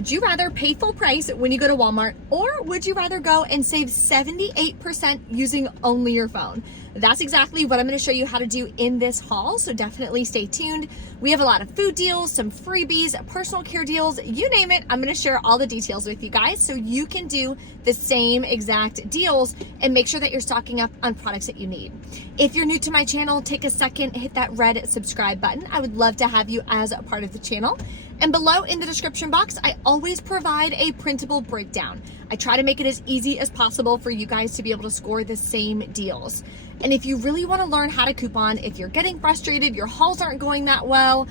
Would you rather pay full price when you go to Walmart, or would you rather go and save 78% using only your phone? That's exactly what I'm going to show you how to do in this haul, so definitely stay tuned. We have a lot of food deals, some freebies, personal care deals, you name it. I'm going to share all the details with you guys so you can do the same exact deals and make sure that you're stocking up on products that you need. If you're new to my channel, take a second, hit that red subscribe button. I would love to have you as a part of the channel. And below in the description box, I always provide a printable breakdown. I try to make it as easy as possible for you guys to be able to score the same deals. And if you really want to learn how to coupon, if you're getting frustrated, your hauls aren't going that well,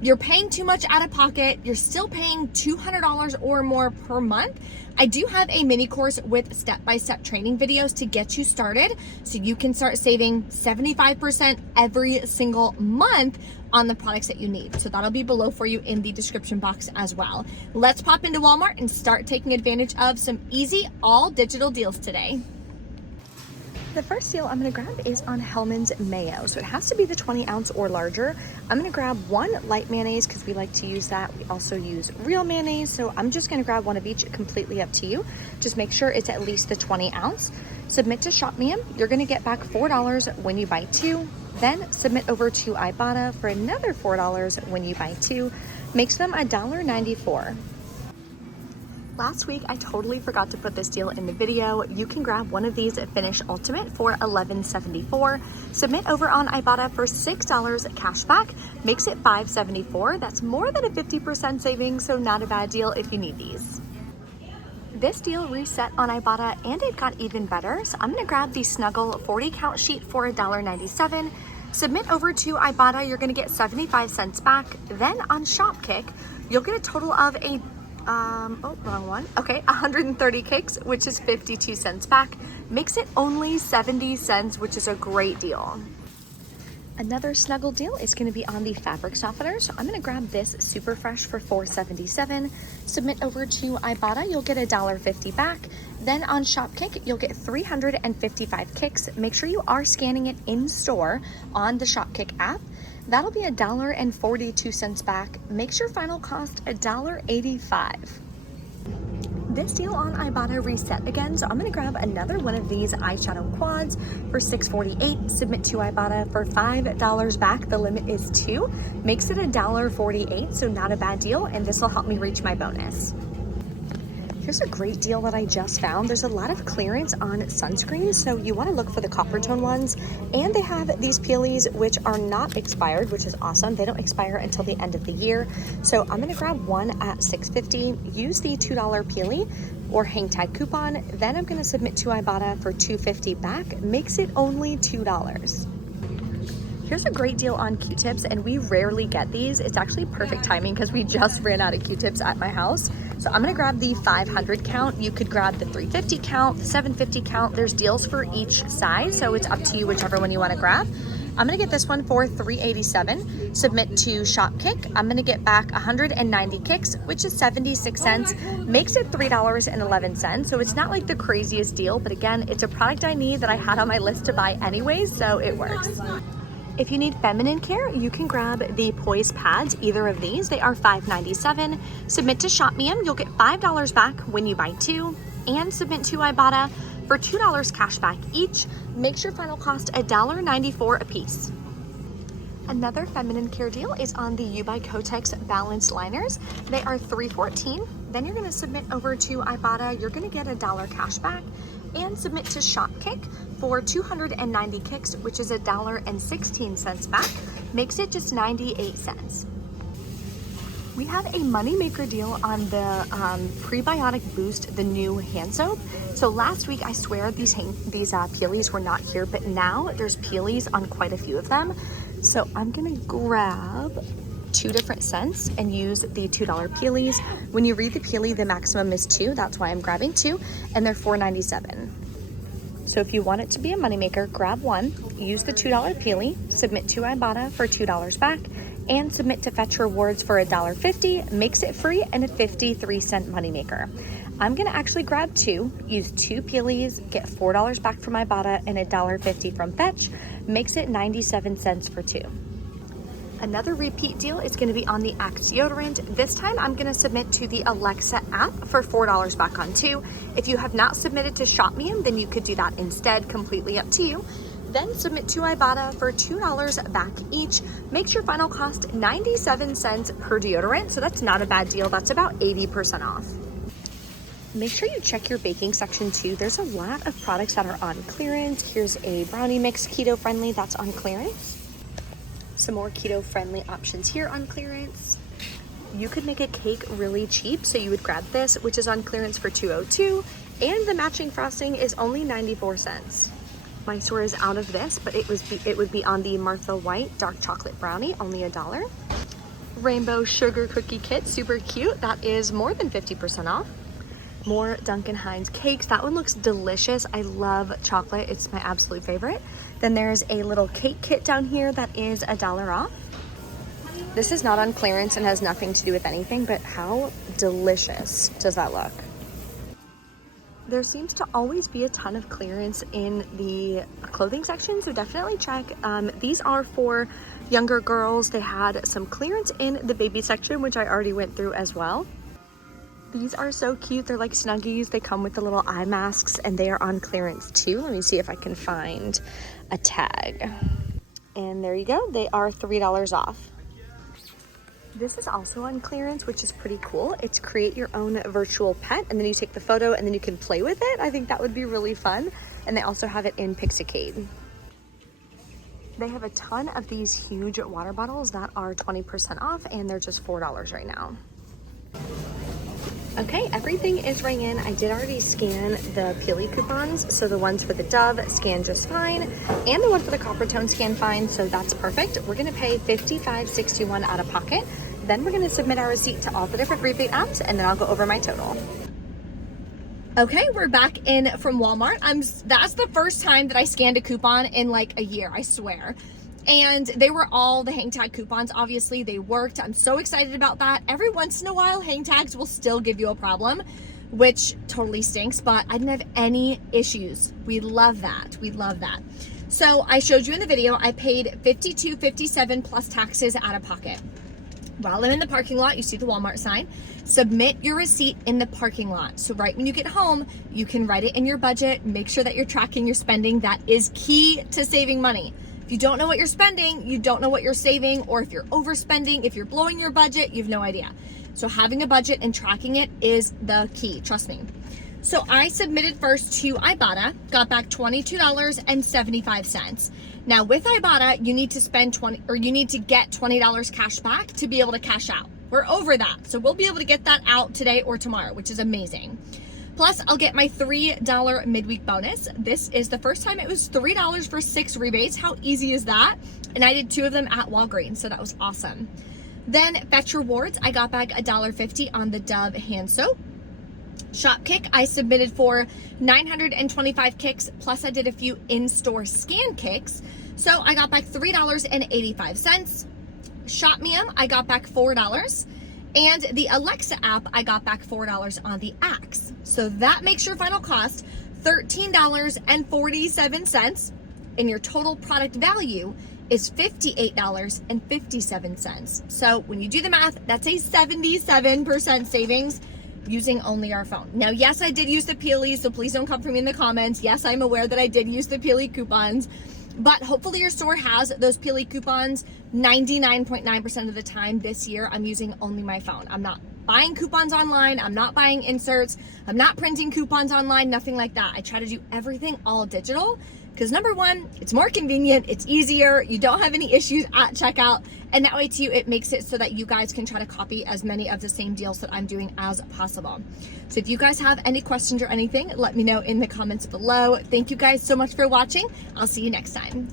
you're paying too much out of pocket, you're still paying $200 or more per month, I do have a mini course with step-by-step training videos to get you started so you can start saving 75% every single month on the products that you need. So that'll be below for you in the description box as well. Let's pop into Walmart and start taking advantage of some easy all digital deals today. The first deal I'm going to grab is on Hellmann's mayo. So it has to be the 20 ounce or larger. I'm going to grab one light mayonnaise because we like to use that. We also use real mayonnaise. So I'm just going to grab one of each, completely up to you. Just make sure it's at least the 20 ounce. Submit to ShopMium. You're going to get back $4 when you buy two. Then submit over to Ibotta for another $4 when you buy two. Makes them $1.94. Last week, I totally forgot to put this deal in the video. You can grab one of these Finish Ultimate for $11.74. Submit over on Ibotta for $6 cash back. Makes it $5.74. That's more than a 50% savings, so not a bad deal if you need these. This deal reset on Ibotta and it got even better. So I'm gonna grab the Snuggle 40 count sheet for $1.97. Submit over to Ibotta, you're gonna get 75 cents back. Then on Shopkick, you'll get a total of wrong one. Okay, 130 kicks, which is 52 cents back. Makes it only 70 cents, which is a great deal. Another Snuggle deal is going to be on the fabric softener. So I'm going to grab this Super Fresh for $4.77. Submit over to Ibotta, you'll get $1.50 back. Then on Shopkick, you'll get 355 kicks. Make sure you are scanning it in store on the Shopkick app. That'll be $1.42 back. Makes your final cost $1.85. This deal on Ibotta reset again, so I'm gonna grab another one of these eyeshadow quads for $6.48. Submit to Ibotta for $5 back. The limit is 2. Makes it $1.48, so not a bad deal, and this will help me reach my bonus. Here's a great deal that I just found. There's a lot of clearance on sunscreen, so you want to look for the copper tone ones. And they have these peelies, which are not expired, which is awesome. They don't expire until the end of the year. So I'm going to grab one at $6.50, use the $2 peely or hang tag coupon. Then I'm going to submit to Ibotta for $2.50 back. Makes it only $2. Here's a great deal on Q-tips, and we rarely get these. It's actually perfect timing because we just ran out of Q-tips at my house. So I'm gonna grab the 500 count. You could grab the 350 count, the 750 count. There's deals for each size, so it's up to you whichever one you wanna grab. I'm gonna get this one for $3.87. Submit to Shopkick. I'm gonna get back 190 kicks, which is 76 cents. Makes it $3.11. So it's not like the craziest deal, but again, it's a product I need that I had on my list to buy anyways, so it works. If you need feminine care, you can grab the Poise pads, either of these. They are $5.97. Submit to ShopMium, you'll get $5 back when you buy two. And submit to Ibotta for $2 cash back each. Makes your final cost $1.94 a piece. Another feminine care deal is on the U by Kotex balanced liners. They are $3.14. Then you're gonna submit over to Ibotta. You're gonna get $1 cash back. And submit to Shopkick for 290 kicks, which is $1.16 back. Makes it just 98 cents. We have a moneymaker deal on the Prebiotic Boost, the new hand soap. So last week, I swear these peelies were not here, but now there's peelies on quite a few of them. So I'm gonna grab 2 different scents and use the $2 peelies. When you read the peely, the maximum is 2. That's why I'm grabbing 2, and they're $4.97. So if you want it to be a moneymaker, grab one, use the $2 peely, submit to Ibotta for $2 back, and submit to Fetch Rewards for $1.50. Makes it free and a 53-cent moneymaker. I'm gonna actually grab 2, use 2 peelies, get $4 back from Ibotta and $1.50 from Fetch. Makes it 97 cents for 2. Another repeat deal is going to be on the Axe deodorant. This time I'm going to submit to the Alexa app for $4 back on 2. If you have not submitted to ShopMe, then you could do that instead, completely up to you. Then submit to Ibotta for $2 back each. Makes your final cost 97 cents per deodorant, so that's not a bad deal. That's about 80% off. Make sure you check your baking section too. There's a lot of products that are on clearance. Here's a brownie mix, keto friendly, that's on clearance. Some more keto friendly options here on clearance. You could make a cake really cheap, so you would grab this, which is on clearance for $2.02, and the matching frosting is only 94 cents. My store is out of this, but it would be on the Martha White dark chocolate brownie, only $1. Rainbow sugar cookie kit, super cute. That is more than 50% off. More Duncan Hines cakes. That one looks delicious. I love chocolate. It's my absolute favorite. Then there's a little cake kit down here that is $1 off. This is not on clearance and has nothing to do with anything, but how delicious does that look? There seems to always be a ton of clearance in the clothing section, so definitely check. These are for younger girls. They had some clearance in the baby section, which I already went through as well. These are so cute. They're like Snuggies. They come with the little eye masks and they are on clearance too. Let me see if I can find a tag. And there you go. They are $3 off. This is also on clearance, which is pretty cool. It's create your own virtual pet and then you take the photo and then you can play with it. I think that would be really fun. And they also have it in Pixicade. They have a ton of these huge water bottles that are 20% off and they're just $4 right now. Okay, everything is rang in. I did already scan the Peely coupons, so the ones for the Dove scan just fine, and the one for the Copper Tone scan fine, so that's perfect. We're gonna pay $55.61 out of pocket. Then we're gonna submit our receipt to all the different rebate apps, and then I'll go over my total. Okay, we're back in from Walmart. That's the first time that I scanned a coupon in like a year, I swear. And they were all the hang tag coupons. Obviously they worked. I'm so excited about that. Every once in a while, hang tags will still give you a problem, which totally stinks, but I didn't have any issues. We love that. We love that. So I showed you in the video, I paid $52.57 plus taxes out of pocket. While I'm in the parking lot, you see the Walmart sign, submit your receipt in the parking lot. So right when you get home, you can write it in your budget, make sure that you're tracking your spending. That is key to saving money. If you don't know what you're spending, you don't know what you're saving, or if you're overspending, if you're blowing your budget, you have no idea. So having a budget and tracking it is the key, trust me. So I submitted first to Ibotta, got back $22.75. Now with Ibotta, you need to spend you need to get $20 cash back to be able to cash out. We're over that. So we'll be able to get that out today or tomorrow, which is amazing. Plus, I'll get my $3 midweek bonus. This is the first time it was $3 for 6 rebates. How easy is that? And I did 2 of them at Walgreens, so that was awesome. Then Fetch Rewards, I got back $1.50 on the Dove hand soap. Shopkick, I submitted for 925 kicks, plus I did a few in-store scan kicks. So I got back $3.85. ShopMeum, I got back $4. And the Alexa app, I got back $4 on the Axe. So that makes your final cost $13.47, and your total product value is $58.57. So when you do the math, that's a 77% savings using only our phone. Now, yes, I did use the Peely, so please don't come for me in the comments. Yes, I'm aware that I did use the Peely coupons, but hopefully your store has those Peely coupons. 99.9% of the time this year, I'm using only my phone. I'm not buying coupons online. I'm not buying inserts. I'm not printing coupons online, nothing like that. I try to do everything all digital because number one, it's more convenient, it's easier, you don't have any issues at checkout, and that way too, it makes it so that you guys can try to copy as many of the same deals that I'm doing as possible. So if you guys have any questions or anything, let me know in the comments below. Thank you guys so much for watching. I'll see you next time.